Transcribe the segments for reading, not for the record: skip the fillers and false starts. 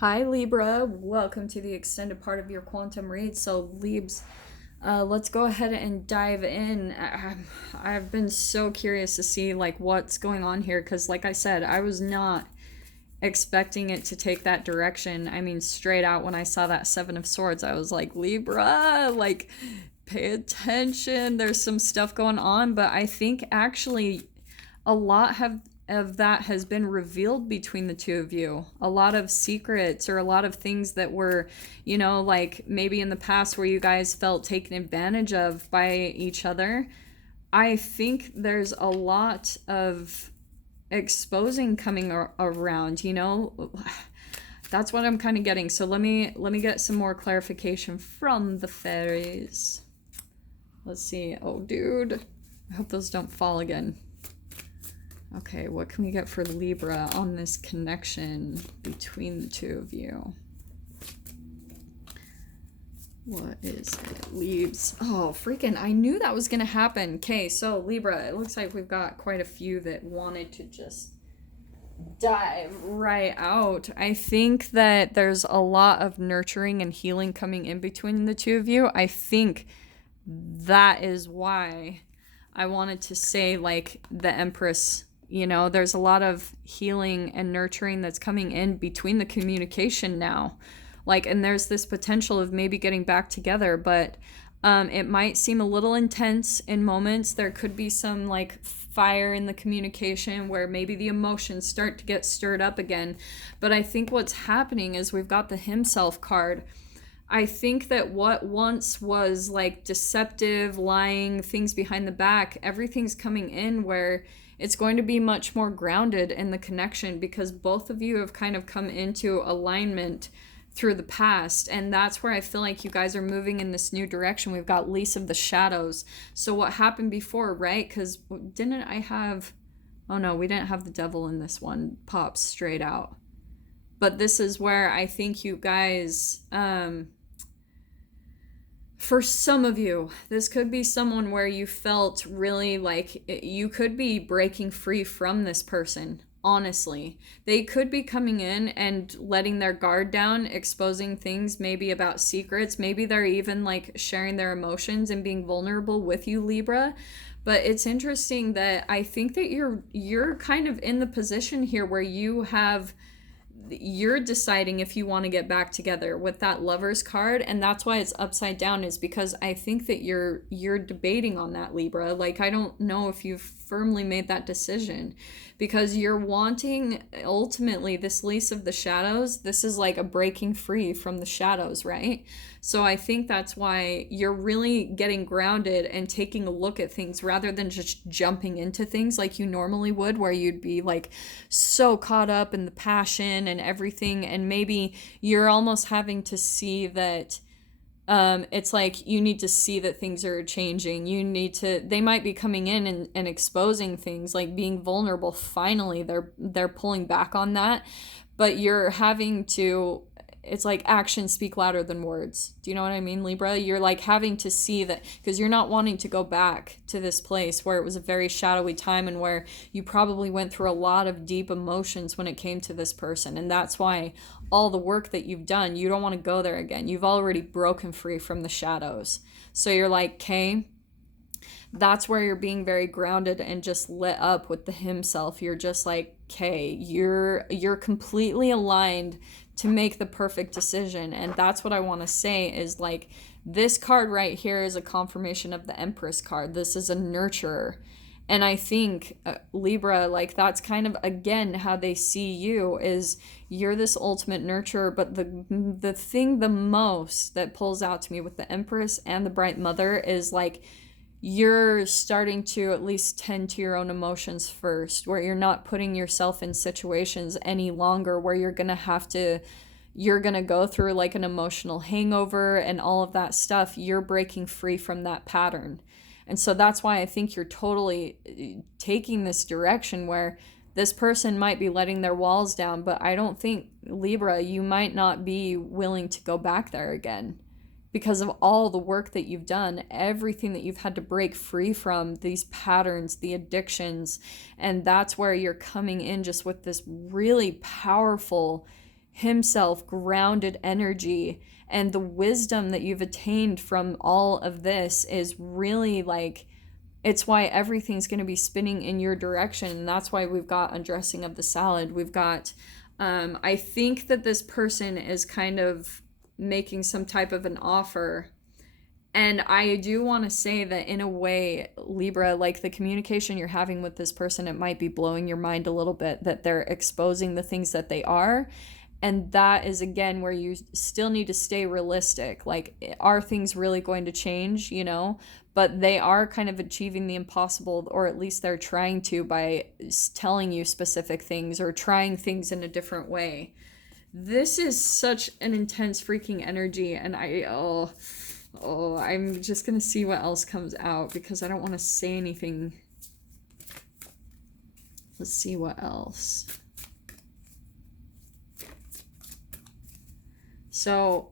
Hi Libra, welcome to the extended part of your quantum read. So Libs, let's go ahead and dive in. I've been so curious to see like what's going on here because like I said, I was not expecting it to take that direction. I mean, straight out when I saw that Seven of Swords, I was like, Libra, like pay attention. There's some stuff going on, but I think actually a lot have of that has been revealed between the two of you. A lot of secrets or a lot of things that were, like maybe in the past where you guys felt taken advantage of by each other. I think there's a lot of exposing coming around, That's what I'm kind of getting. So let me get some more clarification from the fairies. Let's see. Oh, dude. I hope those don't fall again. Okay, what can we get for Libra on this connection between the two of you? What is it? Leaves. Oh, freaking, I knew that was going to happen. Okay, so Libra, it looks like we've got quite a few that wanted to just dive right out. I think that there's a lot of nurturing and healing coming in between the two of you. I think that is why I wanted to say, like, the Empress. There's a lot of healing and nurturing that's coming in between the communication now. Like, and there's this potential of maybe getting back together, but it might seem a little intense in moments. There could be some, like, fire in the communication where maybe the emotions start to get stirred up again. But I think what's happening is we've got the Himself card. I think that what once was like deceptive, lying, things behind the back, everything's coming in where it's going to be much more grounded in the connection because both of you have kind of come into alignment through the past. And that's where I feel like you guys are moving in this new direction. We've got Lease of the Shadows. So what happened before, right? Because didn't I have... Oh no, we didn't have the devil in this one. Pops straight out. But this is where I think you guys... for some of you, this could be someone where you felt really like you could be breaking free from this person. Honestly, they could be coming in and letting their guard down, exposing things maybe about secrets. Maybe they're even like sharing their emotions and being vulnerable with you, Libra. But it's interesting that I think that you're kind of in the position here where you're deciding if you want to get back together with that Lovers card, and that's why it's upside down, is because I think that you're debating on that, Libra. Like, I don't know if you've firmly made that decision because you're wanting ultimately this Lease of the Shadows. This is like a breaking free from the shadows, right? So I think that's why you're really getting grounded and taking a look at things rather than just jumping into things like you normally would, where you'd be like so caught up in the passion and everything. And maybe you're almost having to see that it's like you need to see that things are changing. They might be coming in and exposing things, like being vulnerable. Finally, they're pulling back on that. But you're having to, it's like actions speak louder than words. Do you know what I mean, Libra? You're like having to see that because you're not wanting to go back to this place where it was a very shadowy time and where you probably went through a lot of deep emotions when it came to this person. And that's why all the work that you've done, you don't want to go there again. You've already broken free from the shadows. So you're like, okay, that's where you're being very grounded and just lit up with the Himself. You're just like, okay, you're completely aligned to make the perfect decision. And that's what I want to say is, like, this card right here is a confirmation of the Empress card. This is a nurturer. And I think Libra, like, that's kind of again how they see you, is you're this ultimate nurturer. But the thing the most that pulls out to me with the Empress and the Bright Mother is like you're starting to at least tend to your own emotions first, where you're not putting yourself in situations any longer where you're going to go through like an emotional hangover and all of that stuff. You're breaking free from that pattern. And so that's why I think you're totally taking this direction where this person might be letting their walls down, but I don't think, Libra, you might not be willing to go back there again because of all the work that you've done, everything that you've had to break free from, these patterns, the addictions. And that's where you're coming in just with this really powerful himself grounded energy, and the wisdom that you've attained from all of this is really like, it's why everything's going to be spinning in your direction. And that's why we've got undressing of the salad. We've got, I think that this person is kind of making some type of an offer. And I do want to say that in a way, Libra, like the communication you're having with this person, it might be blowing your mind a little bit that they're exposing the things that they are. And that is, again, where you still need to stay realistic. Like, are things really going to change, you know? But they are kind of achieving the impossible, or at least they're trying to, by telling you specific things or trying things in a different way. This is such an intense freaking energy. And I'm just going to see what else comes out because I don't want to say anything. Let's see what else. So,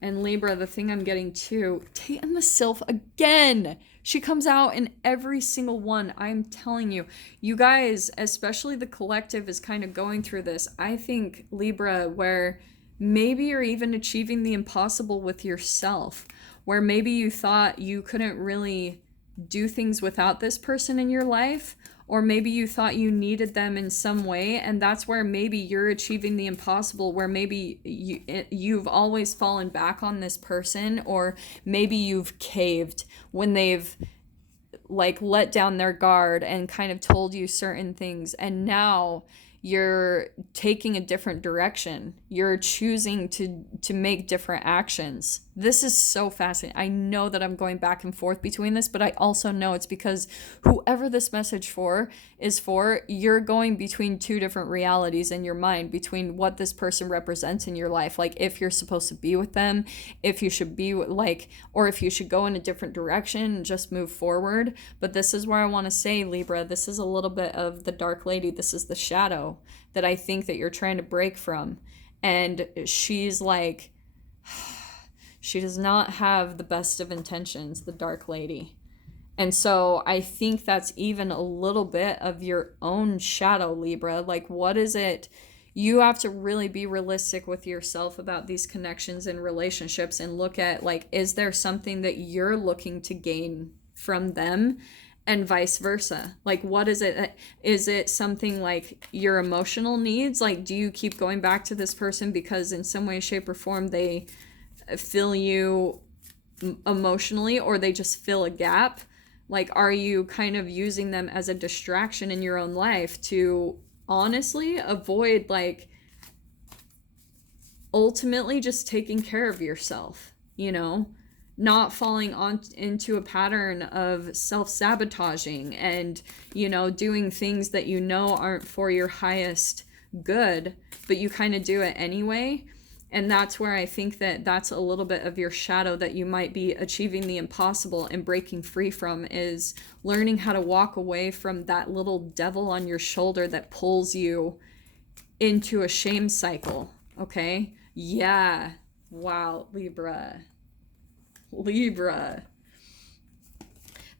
and Libra, the thing I'm getting too, Tate and the Sylph again. She comes out in every single one. I'm telling you. You guys, especially the collective, is kind of going through this. I think, Libra, where maybe you're even achieving the impossible with yourself, where maybe you thought you couldn't really do things without this person in your life, or maybe you thought you needed them in some way, and that's where maybe you're achieving the impossible, where maybe you've always fallen back on this person, or maybe you've caved when they've like let down their guard and kind of told you certain things, and now you're taking a different direction. You're choosing to make different actions. This is so fascinating. I know that I'm going back and forth between this, but I also know it's because whoever this message is for, you're going between two different realities in your mind, between what this person represents in your life. Like, if you're supposed to be with them, if you should be like, or if you should go in a different direction and just move forward. But this is where I want to say, Libra, this is a little bit of the dark lady. This is the shadow that I think that you're trying to break from. And she's like, she does not have the best of intentions, the dark lady. And so I think that's even a little bit of your own shadow, Libra. Like, what is it? You have to really be realistic with yourself about these connections and relationships and look at, like, is there something that you're looking to gain from them? And vice versa. Like, what is it? Is it something like your emotional needs? Like, do you keep going back to this person because in some way, shape, or form they fill you emotionally, or they just fill a gap? Like, are you kind of using them as a distraction in your own life to honestly avoid, like, ultimately just taking care of yourself, you know? Not falling into a pattern of self-sabotaging and, you know, doing things that you know aren't for your highest good, but you kind of do it anyway. And that's where I think that that's a little bit of your shadow that you might be achieving the impossible and breaking free from, is learning how to walk away from that little devil on your shoulder that pulls you into a shame cycle. Okay? Yeah. Wow, Libra.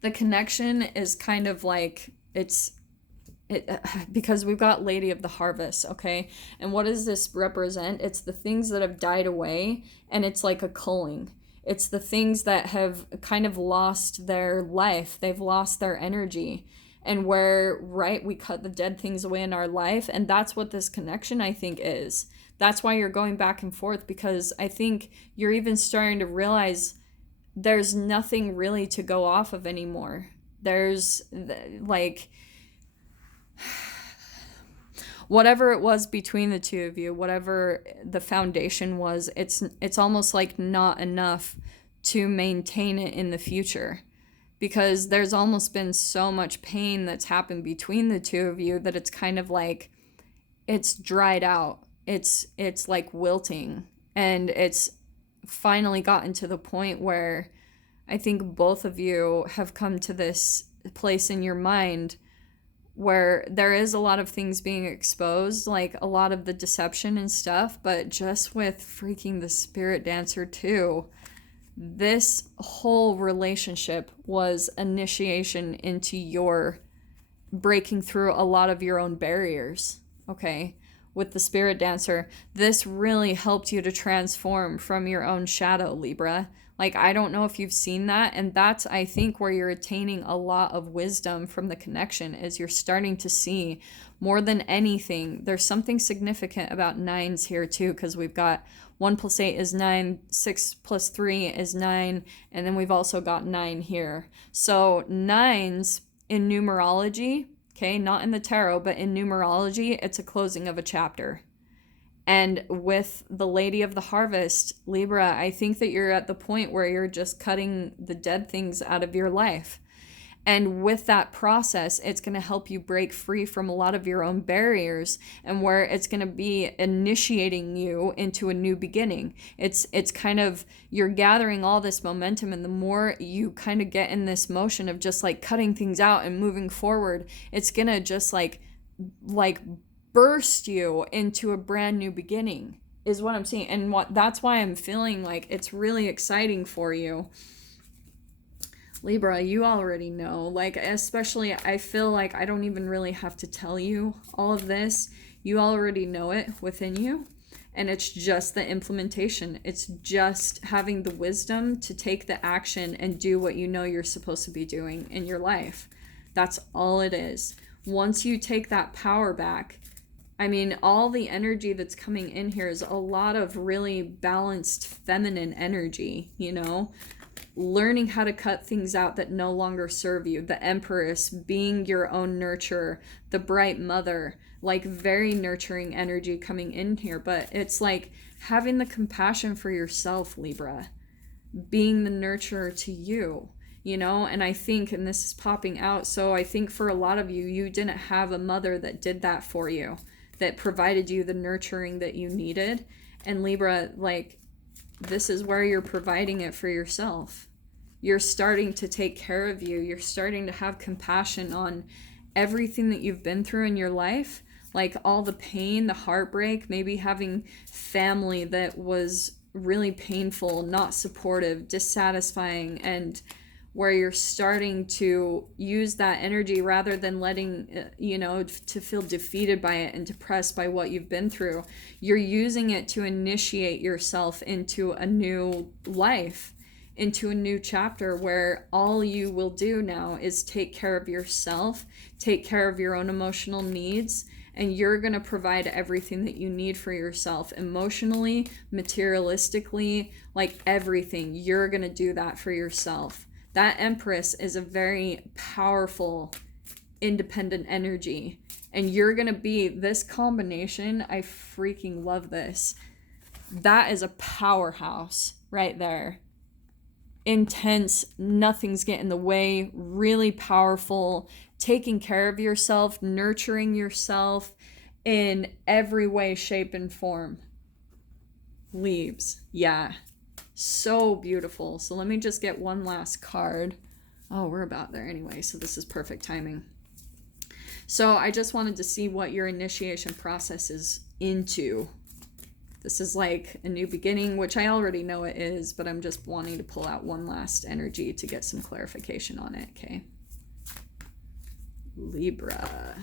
The connection is kind of like, because we've got Lady of the Harvest, okay? And what does this represent? It's the things that have died away, and it's like a culling. It's the things that have kind of lost their life. They've lost their energy. And where, right, we cut the dead things away in our life. And that's what this connection, I think, is. That's why you're going back and forth, because I think you're even starting to realize there's nothing really to go off of anymore. There's like, whatever it was between the two of you, whatever the foundation was, it's almost like not enough to maintain it in the future, because there's almost been so much pain that's happened between the two of you that it's kind of like it's dried out. It's like wilting, and it's finally gotten to the point where I think both of you have come to this place in your mind where there is a lot of things being exposed, like a lot of the deception and stuff, but just with freaking the spirit dancer too, this whole relationship was initiation into your breaking through a lot of your own barriers, okay? with the spirit dancer, this really helped you to transform from your own shadow, Libra. Like, I don't know if you've seen that. And that's, I think, where you're attaining a lot of wisdom from the connection, is you're starting to see more than anything. There's something significant about nines here, too, because we've got 1 plus 8 is 9, 6 plus 3 is 9, and then we've also got 9 here. So nines in numerology, okay, not in the tarot, but in numerology, it's a closing of a chapter. And with the Lady of the Harvest, Libra, I think that you're at the point where you're just cutting the dead things out of your life. And with that process, it's going to help you break free from a lot of your own barriers, and where it's going to be initiating you into a new beginning. It's kind of, you're gathering all this momentum, and the more you kind of get in this motion of just like cutting things out and moving forward, it's going to just like burst you into a brand new beginning, is what I'm seeing. And that's why I'm feeling like it's really exciting for you. Libra, you already know, like, especially I feel like I don't even really have to tell you all of this. You already know it within you. And it's just the implementation. It's just having the wisdom to take the action and do what you know you're supposed to be doing in your life. That's all it is. Once you take that power back, I mean, all the energy that's coming in here is a lot of really balanced feminine energy, you know? Learning how to cut things out that no longer serve you. The Empress, being your own nurturer, the Bright Mother, like very nurturing energy coming in here. But it's like having the compassion for yourself, Libra, being the nurturer to you, you know? And I think, and this is popping out, so I think for a lot of you, you didn't have a mother that did that for you, that provided you the nurturing that you needed. And Libra, like, this is where you're providing it for yourself. You're starting to take care of you. You're starting to have compassion on everything that you've been through in your life, like all the pain, the heartbreak, maybe having family that was really painful, not supportive, dissatisfying, and where you're starting to use that energy rather than letting, to feel defeated by it and depressed by what you've been through. You're using it to initiate yourself into a new life, into a new chapter where all you will do now is take care of yourself, take care of your own emotional needs, and you're going to provide everything that you need for yourself, emotionally, materialistically, like everything. You're going to do that for yourself. That Empress is a very powerful, independent energy. And you're going to be this combination. I freaking love this. That is a powerhouse right there. Intense, nothing's getting in the way, really powerful, taking care of yourself, nurturing yourself in every way, shape, and form. Leaves. Yeah. So beautiful. So let me just get one last card. Oh, we're about there anyway, so this is perfect timing. So I just wanted to see what your initiation process is into. This is like a new beginning, which I already know it is, but I'm just wanting to pull out one last energy to get some clarification on it, okay? Libra.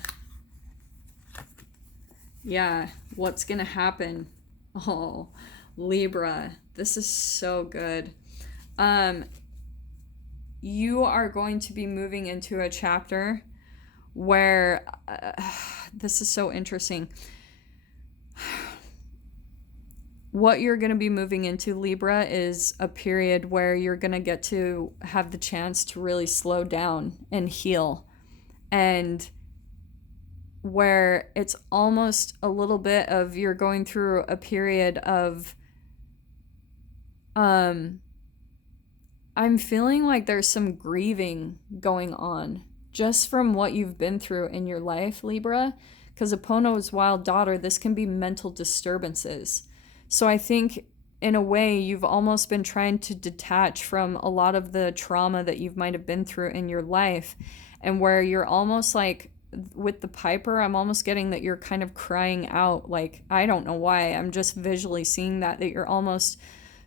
Yeah, what's gonna happen? Oh, Libra, this is so good. You are going to be moving into a chapter where this is so interesting. What you're going to be moving into, Libra, is a period where you're going to get to have the chance to really slow down and heal, and where it's almost a little bit of you're going through a period of I'm feeling like there's some grieving going on just from what you've been through in your life, Libra, because Apono's wild daughter, this can be mental disturbances. So I think in a way you've almost been trying to detach from a lot of the trauma that you might have been through in your life, and where you're almost like with the Piper, I'm almost getting that you're kind of crying out, like, I don't know why, I'm just visually seeing that you're almost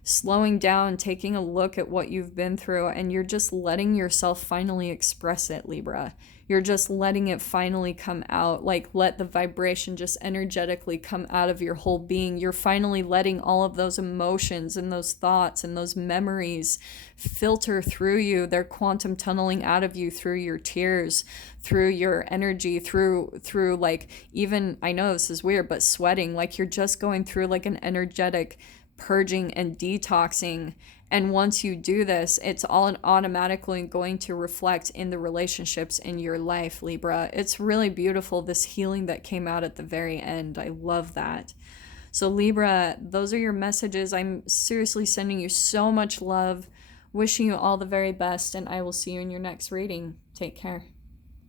slowing down, taking a look at what you've been through, and you're just letting yourself finally express it, Libra. You're just letting it finally come out. Like, let the vibration just energetically come out of your whole being. You're finally letting all of those emotions and those thoughts and those memories filter through you. They're quantum tunneling out of you through your tears, through your energy, through like, even, I know this is weird, but sweating. Like, you're just going through like an energetic purging and detoxing. And once you do this, it's all automatically going to reflect in the relationships in your life, Libra. It's really beautiful, this healing that came out at the very end. I love that. So, Libra, those are your messages. I'm seriously sending you so much love, wishing you all the very best, and I will see you in your next reading. Take care.